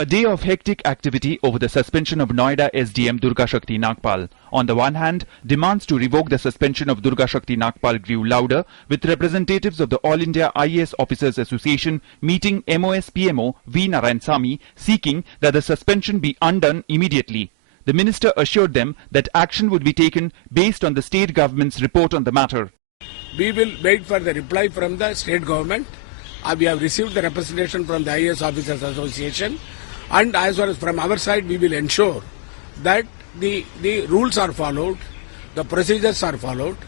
A day of hectic activity over the suspension of Noida SDM Durga Shakti Nagpal. On the one hand, demands to revoke the suspension of Durga Shakti Nagpal grew louder, with representatives of the All India IAS Officers Association meeting MOS PMO V. Narayansamy, seeking that the suspension be undone immediately. The minister assured them that action would be taken based on the state government's report on the matter. We will wait for the reply from the state government. We have received the representation from the IAS Officers Association. And as well as from our side, we will ensure that the rules are followed, the procedures are followed,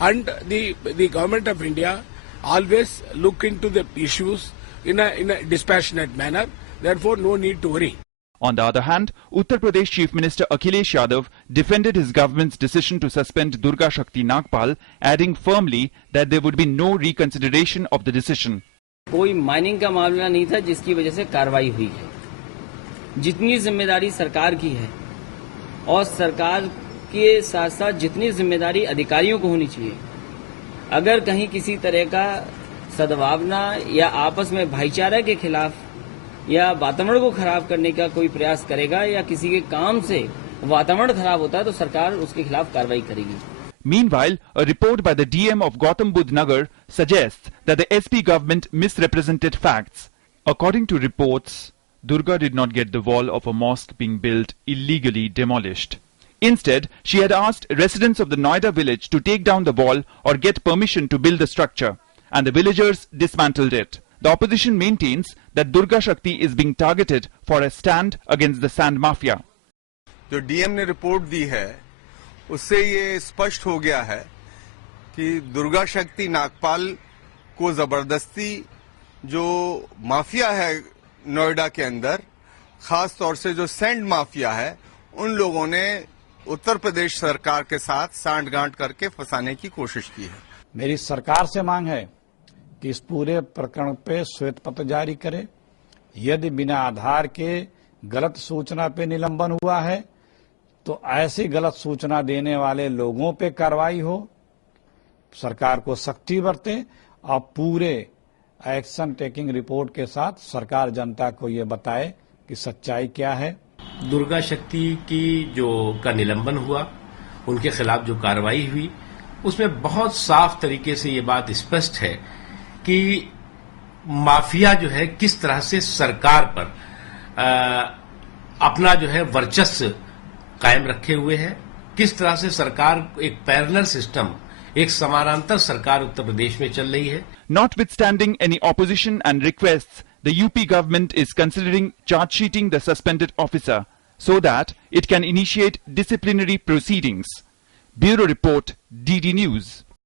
and the government of India always look into the issues in a dispassionate manner. Therefore, no need to worry. On the other hand, Uttar Pradesh Chief Minister Akhilesh Yadav defended his government's decision to suspend Durga Shakti Nagpal, adding firmly that there would be no reconsideration of the decision. कोई mining का मामला नहीं था जिसकी वजह से कार्रवाई हुई है। जितनी जिम्मेदारी सरकार की है और सरकार के साथ साथ जितनी जिम्मेदारी अधिकारियों को होनी चाहिए, अगर कहीं किसी तरह का सद्भावना या आपस में भाईचारा के खिलाफ या वातावरण को खराब करने का कोई प्रयास करेगा या किसी के काम से वातावरण खराब होता है तो सरकार उसके खिलाफ कार्रवाई करेगी। Meanwhile, a report by the DM of Gautam Budh Nagar suggests that the SP government misrepresented facts. According to reports, Durga did not get the wall of a mosque being built illegally demolished. Instead, she had asked residents of the Noida village to take down the wall or get permission to build the structure, and the villagers dismantled it. The opposition maintains that Durga Shakti is being targeted for a stand against the sand mafia. जो DM ने report दी है उससे ये स्पष्ट हो गया है कि दुर्गा शक्ति नागपाल को जबरदस्ती जो माफिया है नोएडा के अंदर, खास तौर से जो सैंड माफिया है, उन लोगों ने उत्तर प्रदेश सरकार के साथ सांठगांठ करके फंसाने की कोशिश की है। मेरी सरकार से मांग है कि इस पूरे प्रकरण पे श्वेत पत्र जारी करे। यदि बिना आधार के गलत सूचना पे निलंबन हुआ है तो ऐसी गलत सूचना देने वाले लोगों पे कार्रवाई हो, सरकार को सख्ती बरते और पूरे एक्शन टेकिंग रिपोर्ट के साथ सरकार जनता को ये बताए कि सच्चाई क्या है। दुर्गा शक्ति की का निलंबन हुआ, उनके खिलाफ जो कार्रवाई हुई, उसमें बहुत साफ तरीके से ये बात स्पष्ट है कि माफिया जो है किस तरह से सरकार पर अपना वर्चस्व कायम रखे हुए है, किस तरह से सरकार एक पैरेलल सिस्टम, एक समानांतर सरकार उत्तर प्रदेश में चल रही है। Notwithstanding any opposition and requests, the UP government is considering charge sheeting the suspended officer so that it can initiate disciplinary proceedings. Bureau Report, DD News.